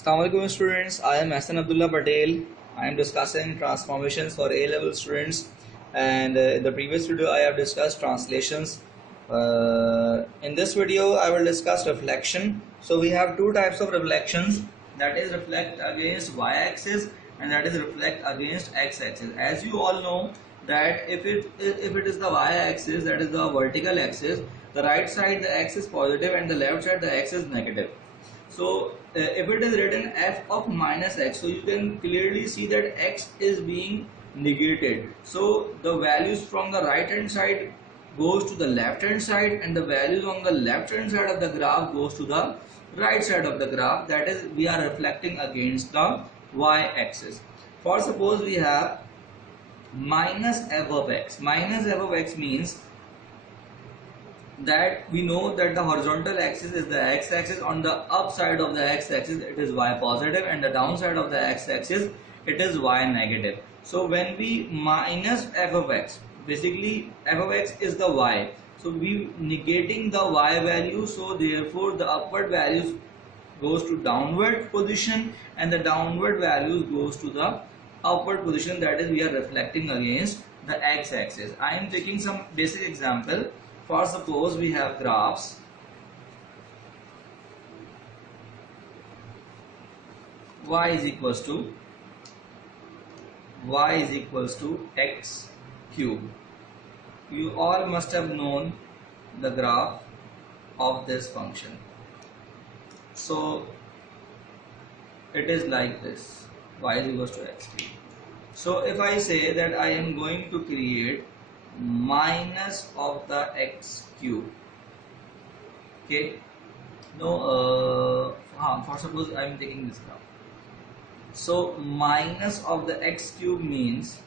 Assalamualaikum students, I am Ahsan Abdullah Patel. I am discussing transformations for A-level students, and in the previous video I have discussed translations. In this video I will discuss reflection. So we have two types of reflections, that is reflect against y-axis and that is reflect against x-axis. As you all know that if it is the y-axis, that is the vertical axis, the right side the x is positive and the left side the x is negative. So if it is written f of minus x, so you can clearly see that x is being negated. So the values from the right hand side goes to the left hand side and the values on the left hand side of the graph goes to the right side of the graph, that is we are reflecting against the y-axis. For suppose we have minus f of x. Minus f of x means that we know that the horizontal axis is the x-axis, on the upside of the x-axis it is y positive and the downside of the x-axis it is y negative. So when we minus f of x, basically f of x is the y, so we negating the y value, so therefore the upward values goes to downward position and the downward values goes to the upward position, that is we are reflecting against the x-axis. I am taking some basic example. For suppose we have graphs y is equals to x cube. You all must have known the graph of this function. So it is like this, y is equals to x cube. So if I say that I am going to create minus of the x cube, okay, for suppose I am taking this graph, so minus of the x cube means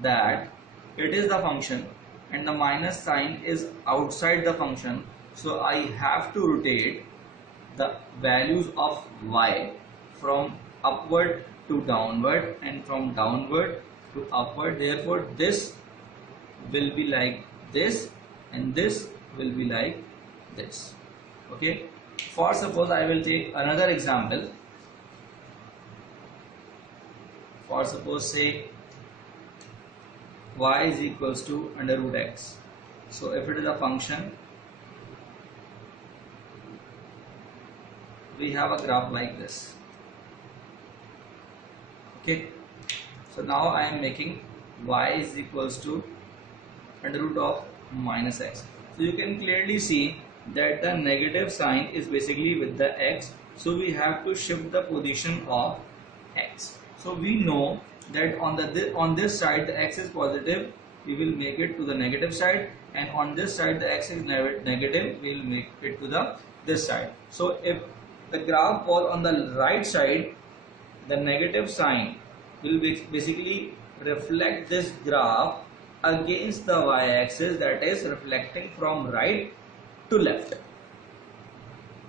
that it is the function and the minus sign is outside the function, so I have to rotate the values of y from upward to downward and from downward to upward. Therefore this will be like this and this will be like this. Okay, for suppose I will take another example. For suppose say y is equals to under root x. So if it is a function, we have a graph like this. Okay, so now I am making y is equals to under root of minus x. So you can clearly see that the negative sign is basically with the x, so we have to shift the position of x. So we know that on this side the x is positive, we will make it to the negative side, and on this side the x is negative, we will make it to this side. So if the graph was on the right side, the negative sign will basically reflect this graph against the y-axis, that is reflecting from right to left.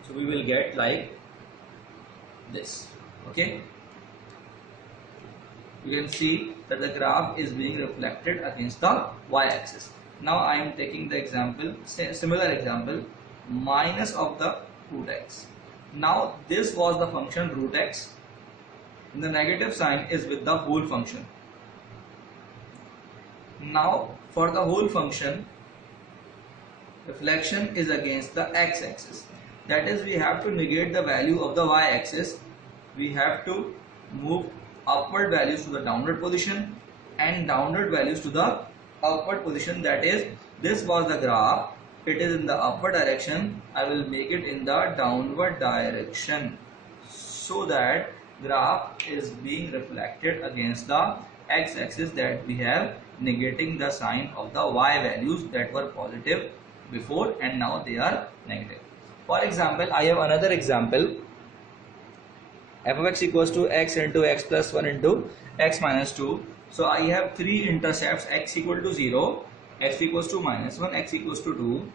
So we will get like this. Okay, you can see that the graph is being reflected against the y-axis. Now I am taking the example, similar example, minus of the root x. Now this was the function root x and the negative sign is with the whole function. Now for the whole function, reflection is against the x-axis, that is we have to negate the value of the y-axis. We have to move upward values to the downward position and downward values to the upward position, that is this was the graph, it is in the upward direction, I will make it in the downward direction, so that graph is being reflected against the x-axis, that we have negating the sign of the y values that were positive before and now they are negative. For example, I have another example, f of x equals to x into x plus 1 into x minus 2. So I have three intercepts, x equal to 0, x equals to minus 1, x equals to 2.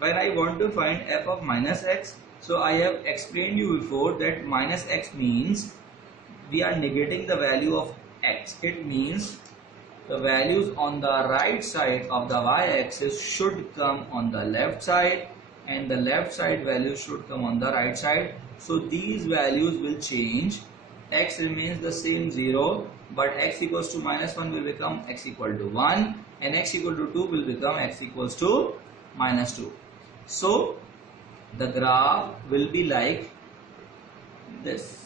When I want to find f of minus x, so I have explained you before that minus x means we are negating the value of x. It means the values on the right side of the y-axis should come on the left side and the left side values should come on the right side. So these values will change. X remains the same 0, but x equals to -1 will become x equal to 1, and x equal to 2 will become x equals to -2. So the graph will be like this.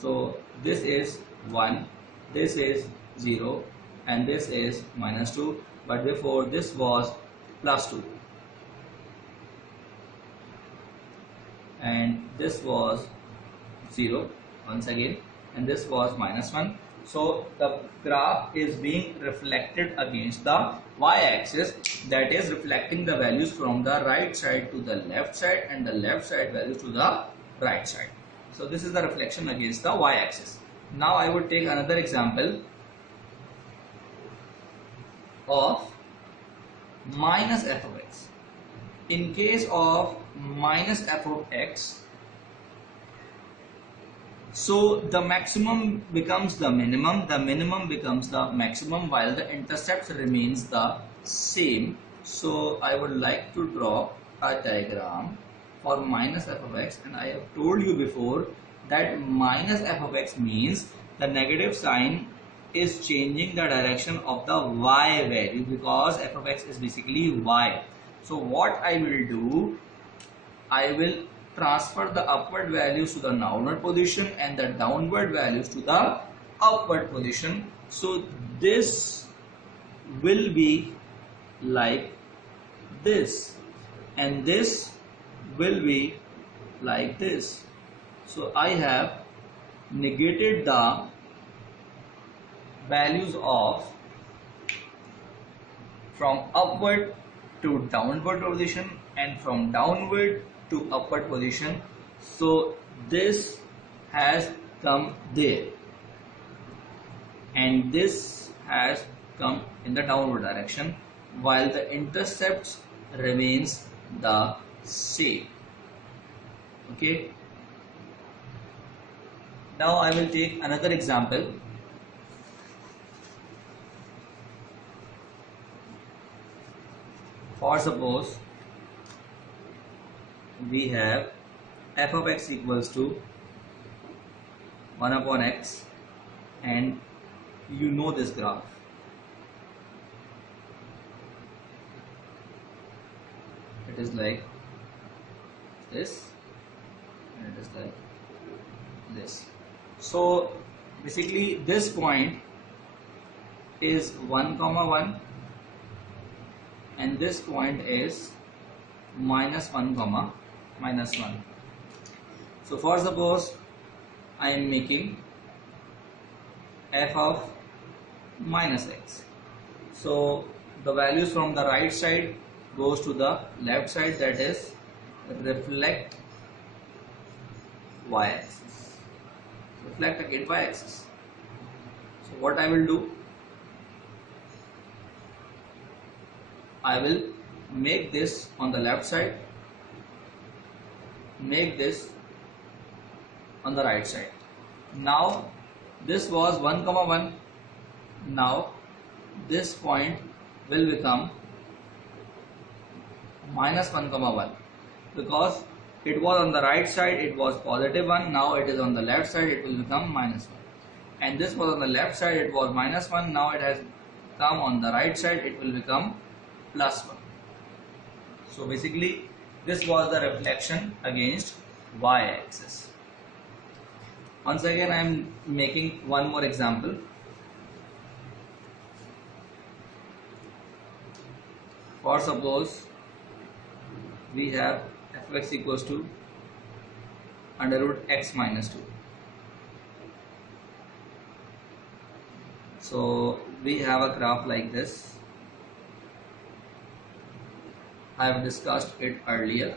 So this is 1, this is 0, and this is -2, but before this was +2, and this was 0 once again, and this was -1. So the graph is being reflected against the y-axis, that is reflecting the values from the right side to the left side and the left side values to the right side. So this is the reflection against the y-axis. Now I would take another example of minus f of x. In case of minus f of x, so the maximum becomes the minimum becomes the maximum, while the intercept remains the same. So I would like to draw a diagram for minus f of x, and I have told you before that minus f of x means the negative sign is changing the direction of the y value, because f of x is basically y. So what I will do, I will transfer the upward values to the downward position and the downward values to the upward position. So this will be like this, and this will be like this. So I have negated the values of from upward to downward position and from downward to upward position. So this has come there, and this has come in the downward direction, while the intercepts remains the same. Okay. Now I will take another example. For suppose we have f of x equals to 1 upon x, and you know this graph. It is like this, and it is like this. So basically this point is 1, 1, and this point is -1, -1. So for suppose I am making f of minus x. So the values from the right side goes to the left side, that is reflect y-axis. Reflect against y-axis. So what I will do, I will make this on the left side, make this on the right side. Now this was 1, 1. Now this point will become -1, 1, because it was on the right side, it was +1. Now it is on the left side, it will become -1. And this was on the left side, it was -1. Now it has come on the right side, it will become +1. So basically this was the reflection against y-axis. Once again I am making one more example. For suppose we have f of x equals to √x minus 2. So we have a graph like this. I have discussed it earlier.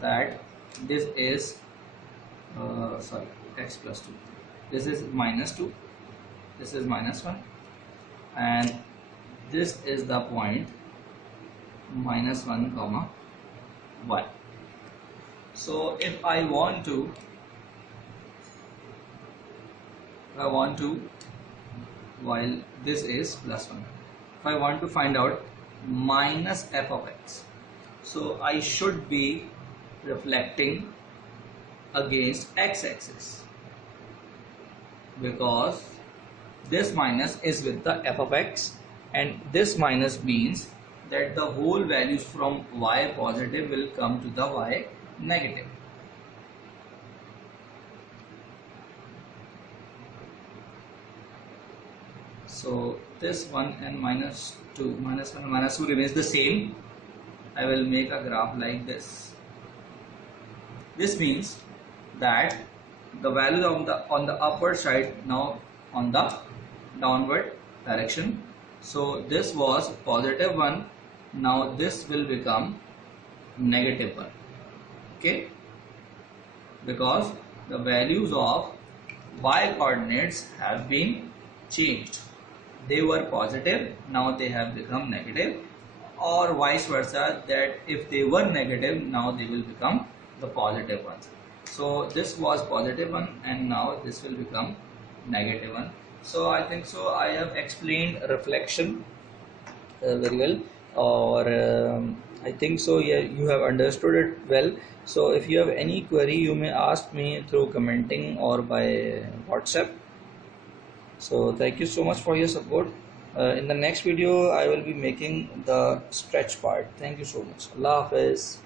That this is x plus 2. This is -2. This is -1, and this is the point -1, 1. So if I want to while this is plus 1, if I want to find out minus f of x, so I should be reflecting against x-axis, because this minus is with the f of x, and this minus means that the whole values from y positive will come to the y negative. So this 1 and minus 2 remains the same. I will make a graph like this. This means that the value on the upward side now on the downward direction. So this was positive 1, now this will become negative 1. Okay, because the values of y coordinates have been changed. They were positive, now they have become negative, or vice versa, that if they were negative, now they will become the positive ones. So this was positive 1 and now this will become negative 1. So I think so I have explained reflection very well, or I think so yeah, you have understood it well. So if you have any query, you may ask me through commenting or by WhatsApp. So thank you so much for your support. In the next video I will be making the stretch part. Thank you so much. Allah Hafiz.